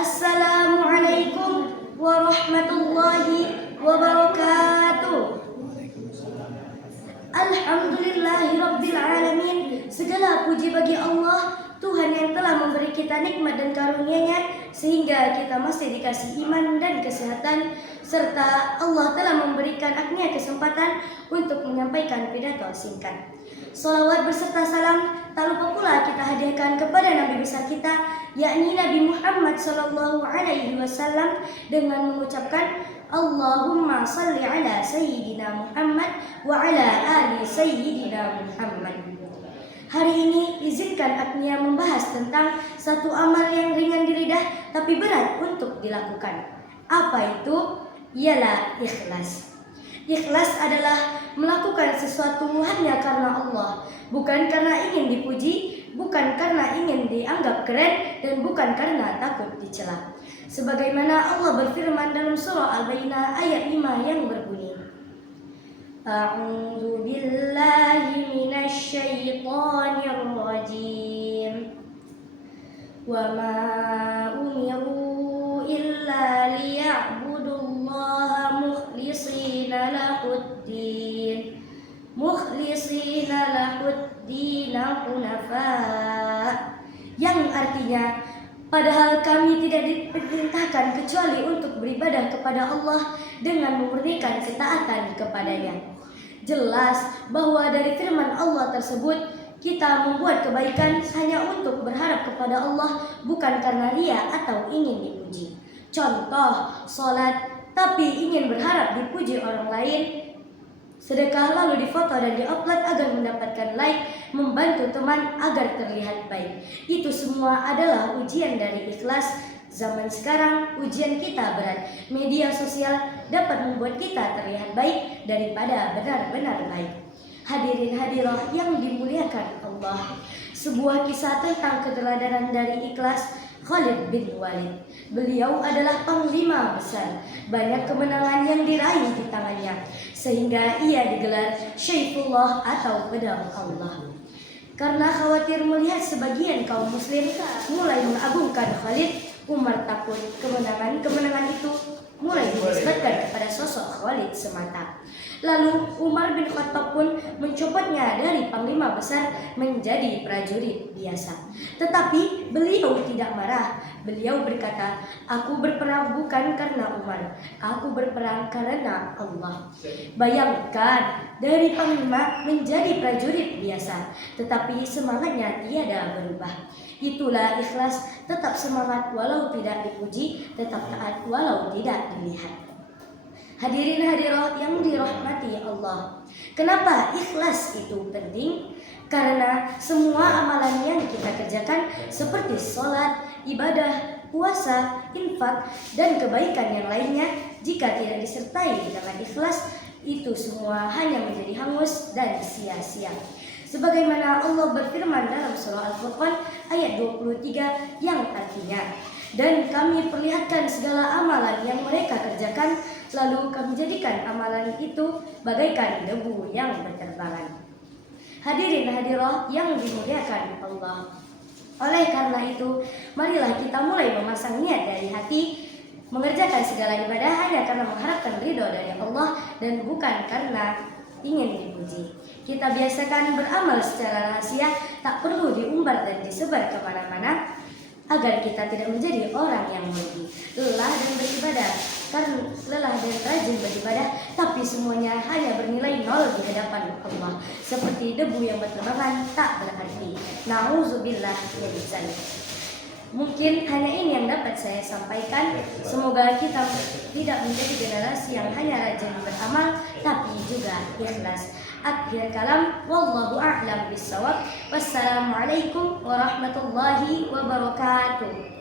Assalamualaikum warahmatullahi wabarakatuh. Alhamdulillahirabbil alamin. Segala puji bagi Allah, Tuhan yang telah memberi kita nikmat dan karunia-Nya sehingga kita masih dikasih iman dan kesehatan, serta Allah telah memberikan agnia kesempatan untuk menyampaikan pidato singkat. Salawat beserta salam tak lupa pula kita hadiahkan kepada Nabi besar kita, yakni Nabi Muhammad SAW, dengan mengucapkan Allahumma salli ala Sayyidina Muhammad wa ala ali Sayyidina Muhammad. Hari ini izinkan agnia membahas tentang satu amal yang ringan di lidah tapi berat untuk dilakukan. Apa itu? Ialah ikhlas. Ikhlas adalah melakukan sesuatu hanya karena Allah, bukan karena ingin dipuji, bukan karena ingin dianggap keren, dan bukan karena takut dicela. Sebagaimana Allah berfirman dalam surah Al-Baqarah ayat 5 yang berbunyi, A'udzu billahi minasy syaithanir rajim. Wa ma umiru illa liya'budullaha mukhlishina lahuddin hunafa, yang artinya padahal kami tidak diperintahkan kecuali untuk beribadah kepada Allah dengan memurnikan ketaatan kepadanya. Jelas bahwa dari firman Allah tersebut kita membuat kebaikan hanya untuk berharap kepada Allah, bukan karena ria atau ingin dipuji. Contoh, sholat tapi ingin berharap dipuji orang lain, sedekah lalu difoto dan diupload agar mendapatkan like, membantu teman agar terlihat baik. Itu semua adalah ujian dari ikhlas. Zaman sekarang ujian kita berat. Media sosial dapat membuat kita terlihat baik daripada benar-benar baik. Hadirin hadirah yang dimuliakan Allah, sebuah kisah tentang keteladanan dari ikhlas Khalid bin Walid. Beliau adalah panglima besar. Banyak kemenangan yang diraih di tangannya, sehingga ia digelar Syaifullah atau pedang Allah. Karena khawatir melihat sebagian kaum muslim mulai mengagungkan Khalid, Umar takut kemenangan itu mulai dinisbatkan kepada sosok Khalid semata. Lalu Umar bin Khattab pun mencopotnya dari panglima besar menjadi prajurit biasa. Tetapi beliau tidak marah. Beliau berkata, aku berperang bukan karena Umar, aku berperang karena Allah. Bayangkan, dari panglima menjadi prajurit biasa, tetapi semangatnya tiada berubah. Itulah ikhlas, tetap semangat walau tidak dipuji, tetap taat walau tidak dilihat. Hadirin hadirat yang dirahmati Allah, kenapa ikhlas itu penting? Karena semua amalan yang kita kerjakan seperti sholat, ibadah, puasa, infak, dan kebaikan yang lainnya, jika tidak disertai dengan ikhlas, itu semua hanya menjadi hangus dan sia-sia. Sebagaimana Allah berfirman dalam surah Al-Furqan ayat 23 yang artinya, dan kami perlihatkan segala amalan yang mereka kerjakan, lalu kami jadikan amalan itu bagaikan debu yang berterbangan. Hadirin hadirah yang dimuliakan Allah, oleh karena itu, marilah kita mulai memasang niat dari hati, mengerjakan segala ibadah hanya karena mengharapkan ridho dari Allah dan bukan karena ingin dipuji. Kita biasakan beramal secara rahasia, tak perlu diumbar dan disebar kemana-mana, agar kita tidak menjadi orang yang merugi, lelah dan rajin beribadah, tapi semuanya hanya bernilai nol di hadapan Allah, seperti debu yang berterbangan tak berarti. Nauzubillah min dzalik. Mungkin hanya ini yang dapat saya sampaikan. Semoga kita tidak menjadi generasi yang hanya rajin beramal tapi juga ikhlas. Akhir kalam, wallahu a'lam bishawab. Wassalamualaikum warahmatullahi wabarakatuh.